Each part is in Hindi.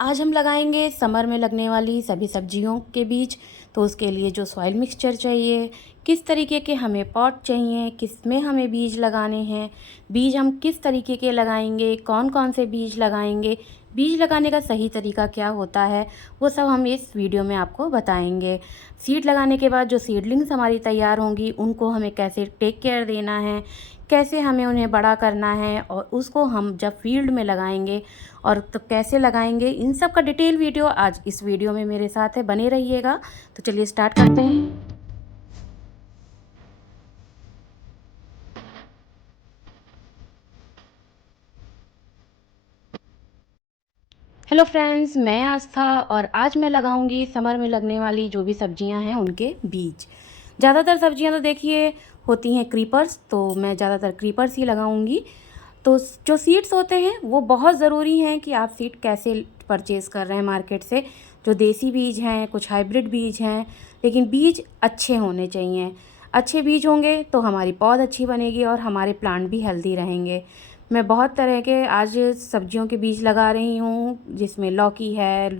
आज हम लगाएंगे समर में लगने वाली सभी सब्जियों के बीज। तो उसके लिए जो सॉइल मिक्सचर चाहिए, किस तरीके के हमें पॉट चाहिए, किस में हमें बीज लगाने हैं, बीज हम किस तरीके के लगाएंगे, कौन कौन से बीज लगाएंगे, बीज लगाने का सही तरीका क्या होता है, वो सब हम इस वीडियो में आपको बताएंगे। सीड लगाने के बाद जो सीडलिंग्स हमारी तैयार होंगी उनको हमें कैसे टेक केयर देना है, कैसे हमें उन्हें बड़ा करना है, और उसको हम जब फील्ड में लगाएंगे और तो कैसे लगाएंगे, इन सब का डिटेल वीडियो आज इस वीडियो में मेरे साथ है, बने रहिएगा। तो चलिए स्टार्ट करते हैं। हेलो फ्रेंड्स, मैं आस्था और आज मैं लगाऊंगी समर में लगने वाली जो भी सब्जियां हैं उनके बीज। ज़्यादातर सब्जियां तो देखिए होती हैं क्रीपर्स, तो मैं ज़्यादातर क्रीपर्स ही लगाऊंगी। तो जो सीड्स होते हैं वो बहुत ज़रूरी हैं कि आप सीड कैसे परचेज़ कर रहे हैं मार्केट से। जो देसी बीज हैं, कुछ हाइब्रिड बीज हैं, लेकिन बीज अच्छे होने चाहिए। अच्छे बीज होंगे तो हमारी पौध अच्छी बनेगी और हमारे प्लांट भी हेल्दी रहेंगे। मैं बहुत तरह के आज सब्जियों के बीज लगा रही हूँ, जिसमें लौकी है,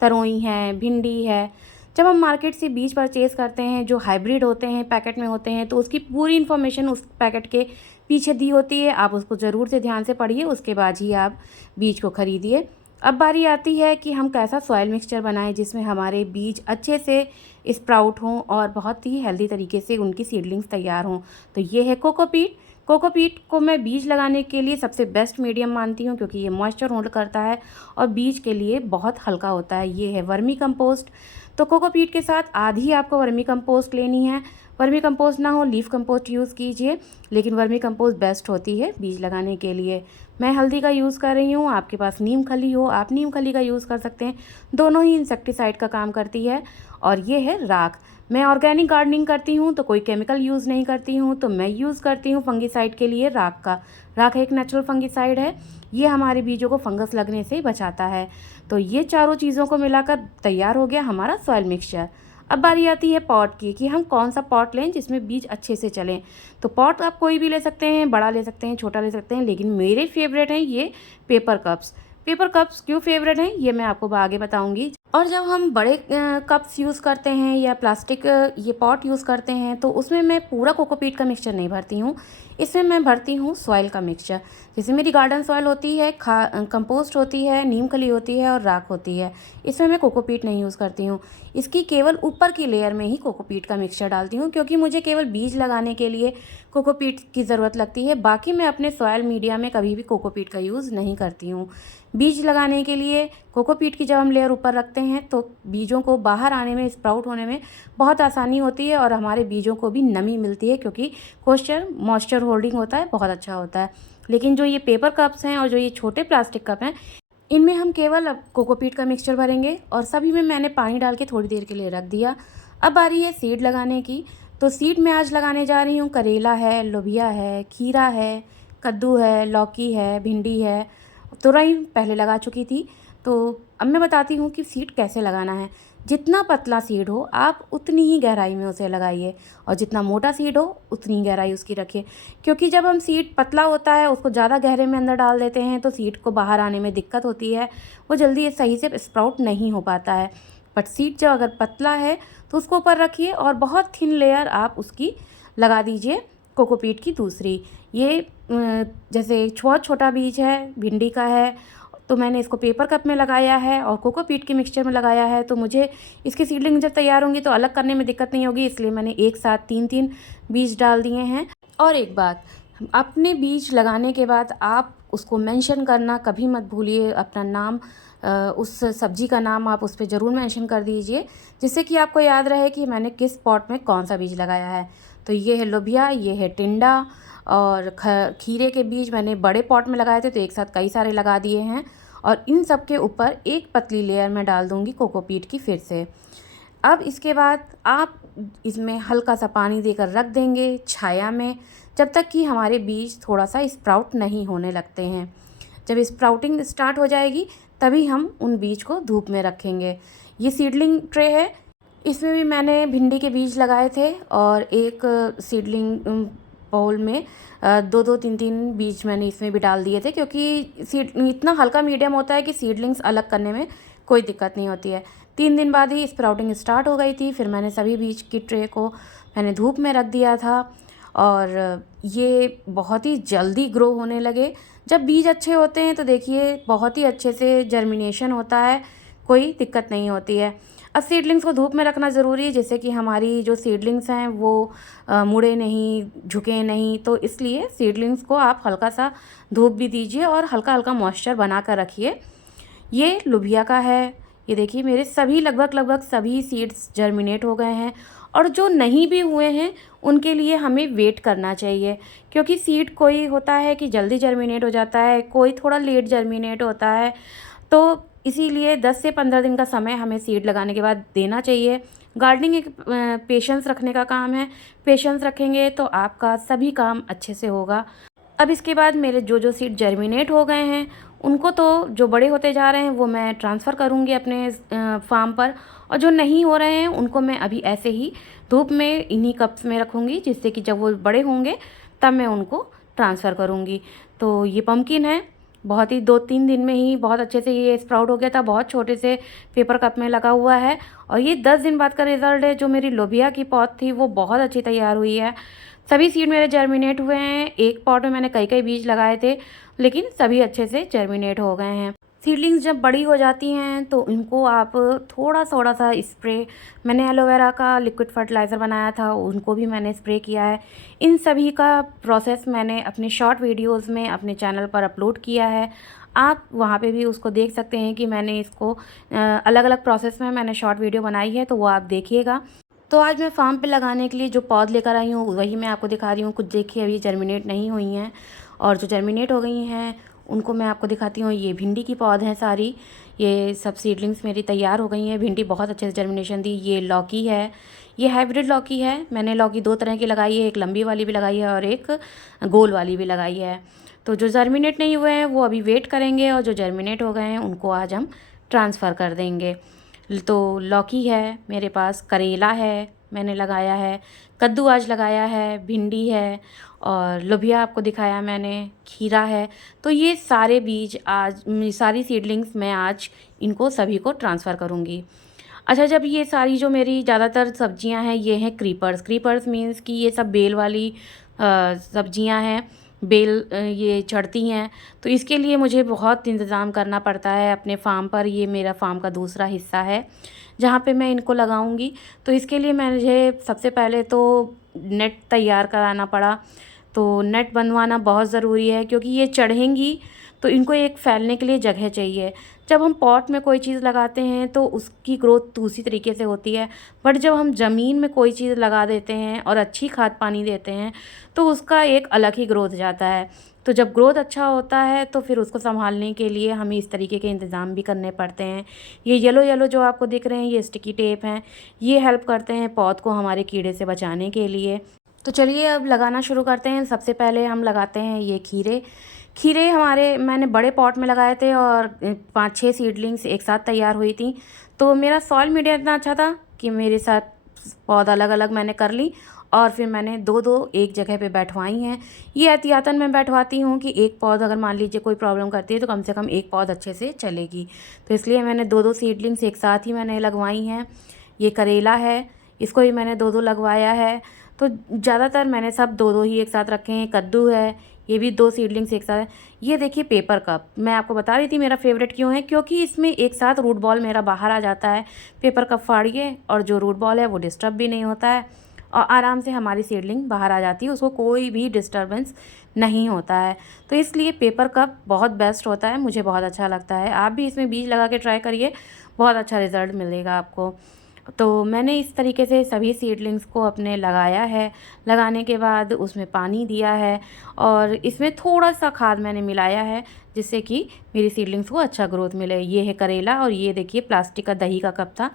तरोई है, भिंडी है। जब हम मार्केट से बीज परचेज़ करते हैं जो हाइब्रिड होते हैं, पैकेट में होते हैं, तो उसकी पूरी इन्फॉर्मेशन उस पैकेट के पीछे दी होती है। आप उसको ज़रूर से ध्यान से पढ़िए, उसके बाद ही आप बीज को ख़रीदिए। अब बारी आती है कि हम कैसा सॉइल मिक्सचर बनाएं जिसमें हमारे बीज अच्छे से स्प्राउट हों और बहुत ही हेल्दी तरीके से उनकी सीडलिंग्स तैयार हों। तो ये है कोकोपीट। कोकोपीट को मैं बीज लगाने के लिए सबसे बेस्ट मीडियम मानती हूँ, क्योंकि ये मॉइस्चर होल्ड करता है और बीज के लिए बहुत हल्का होता है। ये है वर्मी कंपोस्ट। तो कोकोपीट के साथ आधी आपको वर्मी कंपोस्ट लेनी है। वर्मी कंपोस्ट ना हो, लीफ कंपोस्ट यूज़ कीजिए, लेकिन वर्मी कंपोस्ट बेस्ट होती है बीज लगाने के लिए। मैं हल्दी का यूज़ कर रही हूँ, आपके पास नीम खली हो आप नीम खली का यूज़ कर सकते हैं। दोनों ही इंसेक्टिसाइड का काम करती है। और ये है राख। मैं ऑर्गेनिक गार्डनिंग करती हूँ तो कोई केमिकल यूज़ नहीं करती हूँ, तो मैं यूज़ करती हूँ फंगिसाइड के लिए राख का। राख एक नेचुरल फंगिसाइड है, ये हमारे बीजों को फंगस लगने से बचाता है। तो ये चारों चीज़ों को मिलाकर तैयार हो गया हमारा सॉइल मिक्सचर। अब बारी आती है पॉट की, कि हम कौन सा पॉट लें जिसमें बीज अच्छे से चलें। तो पॉट आप कोई भी ले सकते हैं, बड़ा ले सकते हैं, छोटा ले सकते हैं, लेकिन मेरे फेवरेट हैं ये पेपर कप्स। पेपर कप्स क्यों फेवरेट हैं ये मैं आपको आगे बताऊंगी। और जब हम बड़े कप्स यूज़ करते हैं या प्लास्टिक ये पॉट यूज़ करते हैं, तो उसमें मैं पूरा कोकोपीट का मिक्सचर नहीं भरती हूँ। इसमें मैं भरती हूँ सॉइल का मिक्सचर। जैसे मेरी गार्डन सॉइल होती है, कंपोस्ट होती है, नीम खली होती है और राख होती है। इसमें मैं कोकोपीट नहीं यूज़ करती हूँ। इसकी केवल ऊपर की लेयर में ही कोकोपीट का मिक्सचर डालती हूँ, क्योंकि मुझे केवल बीज लगाने के लिए कोकोपीट की ज़रूरत लगती है। बाकी मैं अपने सॉइल मीडिया में कभी भी कोकोपीट का यूज़ नहीं करती हूँ। बीज लगाने के लिए कोकोपीट की जब हम लेयर ऊपर रखते हैं तो बीजों को बाहर आने में, स्प्राउट होने में बहुत आसानी होती है, और हमारे बीजों को भी नमी मिलती है, क्योंकि मॉइस्चर होल्डिंग होता है, बहुत अच्छा होता है। लेकिन जो ये पेपर कप्स हैं और जो ये छोटे प्लास्टिक कप हैं, इनमें हम केवल अब कोकोपीट का मिक्सचर भरेंगे, और सभी में मैंने पानी डाल के थोड़ी देर के लिए रख दिया। अब बारी है सीड लगाने की। तो सीड मैं आज लगाने जा रही हूँ करेला है, लोबिया है, खीरा है, कद्दू है, लौकी है, भिंडी है। तुरई पहले लगा चुकी थी। तो अब मैं बताती हूँ कि सीड कैसे लगाना है। जितना पतला सीड हो आप उतनी ही गहराई में उसे लगाइए, और जितना मोटा सीड हो उतनी ही गहराई उसकी रखिए। क्योंकि जब हम सीड पतला होता है उसको ज़्यादा गहरे में अंदर डाल देते हैं तो सीड को बाहर आने में दिक्कत होती है, वो जल्दी सही से स्प्राउट नहीं हो पाता है। बट सीड जो अगर पतला है तो उसको ऊपर रखिए और बहुत थिन लेयर आप उसकी लगा दीजिए कोकोपीट की दूसरी। ये जैसे बहुत छोटा बीज है, भिंडी का है, तो मैंने इसको पेपर कप में लगाया है और कोकोपीट के मिक्सचर में लगाया है। तो मुझे इसकी सीडलिंग जब तैयार होंगी तो अलग करने में दिक्कत नहीं होगी, इसलिए मैंने एक साथ 3-3 बीज डाल दिए हैं। और एक बात, अपने बीज लगाने के बाद आप उसको मेंशन करना कभी मत भूलिए, अपना नाम, उस सब्जी का नाम आप उस पर ज़रूर मेंशन कर दीजिए, जिससे कि आपको याद रहे कि मैंने किस पॉट में कौन सा बीज लगाया है। तो ये है लोबिया, ये है टिंडा, और खीरे के बीज मैंने बड़े पॉट में लगाए थे तो एक साथ कई सारे लगा दिए हैं। और इन सब के ऊपर एक पतली लेयर में डाल दूँगी कोकोपीट की फिर से। अब इसके बाद आप इसमें हल्का सा पानी देकर रख देंगे छाया में, जब तक कि हमारे बीज थोड़ा सा स्प्राउट नहीं होने लगते हैं। जब स्प्राउटिंग स्टार्ट हो जाएगी तभी हम उन बीज को धूप में रखेंगे। ये सीडलिंग ट्रे है, इसमें भी मैंने भिंडी के बीज लगाए थे और एक सीडलिंग बाउल में 2-2 3-3 बीज मैंने इसमें भी डाल दिए थे, क्योंकि सीड इतना हल्का मीडियम होता है कि सीडलिंग्स अलग करने में कोई दिक्कत नहीं होती है। 3 दिन बाद ही स्प्राउटिंग स्टार्ट हो गई थी। फिर मैंने सभी बीज की ट्रे को मैंने धूप में रख दिया था और ये बहुत ही जल्दी ग्रो होने लगे। जब बीज अच्छे होते हैं तो देखिए बहुत ही अच्छे से जर्मिनेशन होता है, कोई दिक्कत नहीं होती है। अब सीडलिंग्स को धूप में रखना ज़रूरी है, जिससे कि हमारी जो सीडलिंग्स हैं वो मुड़े नहीं, झुके नहीं। तो इसलिए सीडलिंग्स को आप हल्का सा धूप भी दीजिए और हल्का हल्का मॉइस्चर बना कर रखिए। ये लुबिया का है। ये देखिए मेरे सभी लगभग सभी सीड्स जर्मिनेट हो गए हैं, और जो नहीं भी हुए हैं उनके लिए हमें वेट करना चाहिए, क्योंकि सीड कोई होता है कि जल्दी जर्मिनेट हो जाता है, कोई थोड़ा लेट जर्मिनेट होता है। तो इसीलिए 10 से 15 दिन का समय हमें सीड लगाने के बाद देना चाहिए। गार्डनिंग एक पेशेंस रखने का काम है। पेशेंस रखेंगे तो आपका सभी काम अच्छे से होगा। अब इसके बाद मेरे जो सीड जर्मिनेट हो गए हैं उनको तो जो बड़े होते जा रहे हैं वो मैं ट्रांसफ़र करूँगी अपने फार्म पर, और जो नहीं हो रहे हैं उनको मैं अभी ऐसे ही धूप में इन्हीं कप्स में रखूँगी, जिससे कि जब वो बड़े होंगे तब मैं उनको ट्रांसफ़र करूँगी। तो ये पम्पकिन है, बहुत ही 2-3 दिन में ही बहुत अच्छे से ये स्प्राउट हो गया था। बहुत छोटे से पेपर कप में लगा हुआ है, और ये 10 दिन बाद का रिज़ल्ट है। जो मेरी लोबिया की पौध थी वो बहुत अच्छी तैयार हुई है। सभी सीड मेरे जर्मिनेट हुए हैं। एक पॉट में मैंने कई बीज लगाए थे, लेकिन सभी अच्छे से जर्मिनेट हो गए हैं। सीडलिंग्स जब बड़ी हो जाती हैं तो इनको आप थोड़ा सा स्प्रे, मैंने एलोवेरा का लिक्विड फर्टिलाइज़र बनाया था, उनको भी मैंने स्प्रे किया है। इन सभी का प्रोसेस मैंने अपने शॉर्ट वीडियोस में अपने चैनल पर अपलोड किया है। आप वहाँ पे भी उसको देख सकते हैं कि मैंने इसको अलग अलग प्रोसेस में मैंने शॉर्ट वीडियो बनाई है, तो वो आप देखिएगा। तो आज मैं फार्म पे लगाने के लिए जो पौध लेकर आई हूँ वही मैं आपको दिखा रही हूँ। कुछ देखिए अभी जर्मिनेट नहीं हुई हैं, और जो जर्मिनेट हो गई हैं उनको मैं आपको दिखाती हूँ। ये भिंडी की पौध हैं सारी, ये सब सीडलिंग्स मेरी तैयार हो गई हैं। भिंडी बहुत अच्छे से जर्मिनेशन दी। ये लौकी है, ये हाइब्रिड लौकी है। मैंने लौकी 2 तरह की लगाई है, एक लंबी वाली भी लगाई है और एक गोल वाली भी लगाई है। तो जो जर्मिनेट नहीं हुए हैं वो अभी वेट करेंगे, और जो जर्मिनेट हो गए हैं उनको आज हम ट्रांसफ़र कर देंगे। तो लौकी है मेरे पास, करेला है मैंने लगाया है, कद्दू आज लगाया है, भिंडी है, और लोबिया आपको दिखाया मैंने, खीरा है। तो ये सारे बीज आज, सारी सीडलिंग्स मैं आज इनको सभी को ट्रांसफ़र करूँगी। अच्छा, जब ये सारी जो मेरी ज़्यादातर सब्जियां हैं ये हैं क्रीपर्स। क्रीपर्स मीन्स कि ये सब बेल वाली सब्जियां हैं, बेल ये चढ़ती हैं। तो इसके लिए मुझे बहुत इंतज़ाम करना पड़ता है अपने फार्म पर। ये मेरा फार्म का दूसरा हिस्सा है जहाँ पे मैं इनको लगाऊंगी। तो इसके लिए मुझे सबसे पहले तो नेट तैयार कराना पड़ा। तो नेट बनवाना बहुत ज़रूरी है, क्योंकि ये चढ़ेंगी तो इनको एक फैलने के लिए जगह चाहिए। जब हम पॉट में कोई चीज़ लगाते हैं तो उसकी ग्रोथ दूसरी तरीके से होती है, बट जब हम ज़मीन में कोई चीज़ लगा देते हैं और अच्छी खाद पानी देते हैं तो उसका एक अलग ही ग्रोथ जाता है। तो जब ग्रोथ अच्छा होता है तो फिर उसको संभालने के लिए हमें इस तरीके के इंतज़ाम भी करने पड़ते हैं। ये येलो जो आपको दिख रहे हैं ये स्टिकी टेप हैं, ये हेल्प करते हैं पौध को हमारे कीड़े से बचाने के लिए। तो चलिए अब लगाना शुरू करते हैं। सबसे पहले हम लगाते हैं ये खीरे। खीरे हमारे मैंने बड़े पॉट में लगाए थे और 5-6 सीडलिंग्स एक साथ तैयार हुई थी। तो मेरा सॉइल मीडिया इतना अच्छा था कि मेरे साथ पौध अलग अलग मैंने कर ली, और फिर मैंने 2-2 एक जगह पे बैठवाई हैं। ये एहतियातन मैं बैठवाती हूँ कि एक पौध अगर मान लीजिए कोई प्रॉब्लम करती है तो कम से कम एक पौध अच्छे से चलेगी। तो इसलिए मैंने 2-2 सीडलिंग्स एक साथ ही मैंने लगवाई हैं। ये करेला है, इसको भी मैंने 2-2 लगवाया है। तो ज़्यादातर मैंने सब 2-2 ही एक साथ रखे हैं। कद्दू है, ये भी 2 सीडलिंग्स एक साथ है। ये देखिए पेपर कप, मैं आपको बता रही थी मेरा फेवरेट क्यों है, क्योंकि इसमें एक साथ रूट बॉल मेरा बाहर आ जाता है। पेपर कप फाड़िए और जो रूट बॉल है वो डिस्टर्ब भी नहीं होता है, और आराम से हमारी सीडलिंग बाहर आ जाती है, उसको कोई भी डिस्टर्बेंस नहीं होता है। तो इसलिए पेपर कप बहुत बेस्ट होता है, मुझे बहुत अच्छा लगता है। आप भी इसमें बीज लगा के ट्राई करिए, बहुत अच्छा रिज़ल्ट मिलेगा आपको। तो मैंने इस तरीके से सभी सीडलिंग्स को अपने लगाया है। लगाने के बाद उसमें पानी दिया है, और इसमें थोड़ा सा खाद मैंने मिलाया है, जिससे कि मेरी सीडलिंग्स को अच्छा ग्रोथ मिले। ये है करेला, और ये देखिए प्लास्टिक का दही का कप था,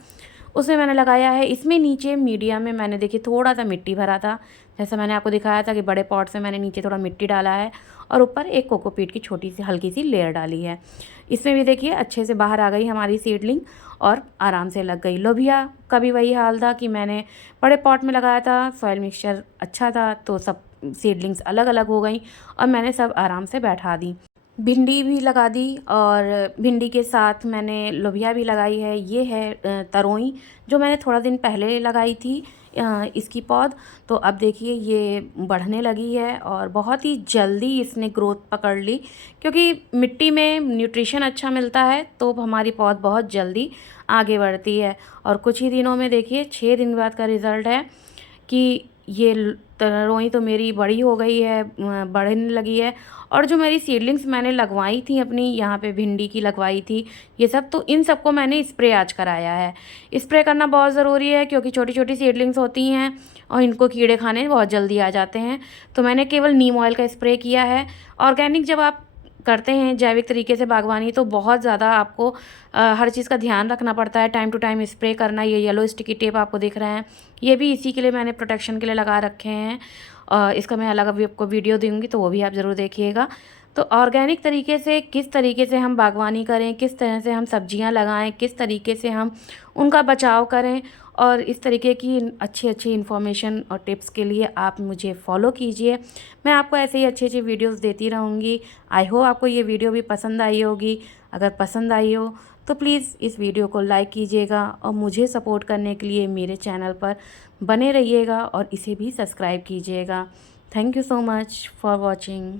उसमें मैंने लगाया है। इसमें नीचे मीडियम में मैंने देखिए थोड़ा सा मिट्टी भरा था, जैसा मैंने आपको दिखाया था कि बड़े पॉट से मैंने नीचे थोड़ा मिट्टी डाला है, और ऊपर एक कोकोपीट की छोटी सी हल्की सी लेयर डाली है। इसमें भी देखिए अच्छे से बाहर आ गई हमारी सीडलिंग, और आराम से लग गई। लोबिया का भी वही हाल था कि मैंने बड़े पॉट में लगाया था, सॉइल मिक्सचर अच्छा था तो सब सीडलिंग्स अलग अलग हो गई और मैंने सब आराम से बैठा दी। भिंडी भी लगा दी और भिंडी के साथ मैंने लोबिया भी लगाई है। ये है तरोई, जो मैंने थोड़ा दिन पहले लगाई थी इसकी पौध। तो अब देखिए ये बढ़ने लगी है और बहुत ही जल्दी इसने ग्रोथ पकड़ ली, क्योंकि मिट्टी में न्यूट्रिशन अच्छा मिलता है तो हमारी पौध बहुत जल्दी आगे बढ़ती है। और कुछ ही दिनों में देखिए 6 दिन बाद का रिज़ल्ट है कि ये तरोई तो मेरी बड़ी हो गई है, बढ़ने लगी है। और जो मेरी सीडलिंग्स मैंने लगवाई थी अपनी, यहाँ पे भिंडी की लगवाई थी ये सब, तो इन सबको मैंने स्प्रे आज कराया है। स्प्रे करना बहुत ज़रूरी है क्योंकि छोटी छोटी सीडलिंग्स होती हैं और इनको कीड़े खाने बहुत जल्दी आ जाते हैं। तो मैंने केवल नीम ऑयल का स्प्रे किया है। ऑर्गेनिक जब आप करते हैं जैविक तरीके से बागवानी, तो बहुत ज़्यादा आपको हर चीज़ का ध्यान रखना पड़ता है, टाइम टू टाइम स्प्रे करना। ये येलो स्टिकी टेप आपको दिख रहे हैं, ये भी इसी के लिए मैंने प्रोटेक्शन के लिए लगा रखे हैं। इसका मैं अलग अभी आपको वीडियो दूँगी तो वो भी आप ज़रूर देखिएगा। तो ऑर्गेनिक तरीके से किस तरीके से हम बागवानी करें, किस तरह से हम सब्जियां लगाएं, किस तरीके से हम उनका बचाव करें, और इस तरीके की अच्छी अच्छी इन्फॉर्मेशन और टिप्स के लिए आप मुझे फॉलो कीजिए। मैं आपको ऐसे ही अच्छी अच्छी वीडियोस देती रहूँगी। आई होप आपको ये वीडियो भी पसंद आई होगी। अगर पसंद आई हो तो प्लीज़ इस वीडियो को लाइक कीजिएगा और मुझे सपोर्ट करने के लिए मेरे चैनल पर बने रहिएगा और इसे भी सब्सक्राइब कीजिएगा। Thank you so much for watching.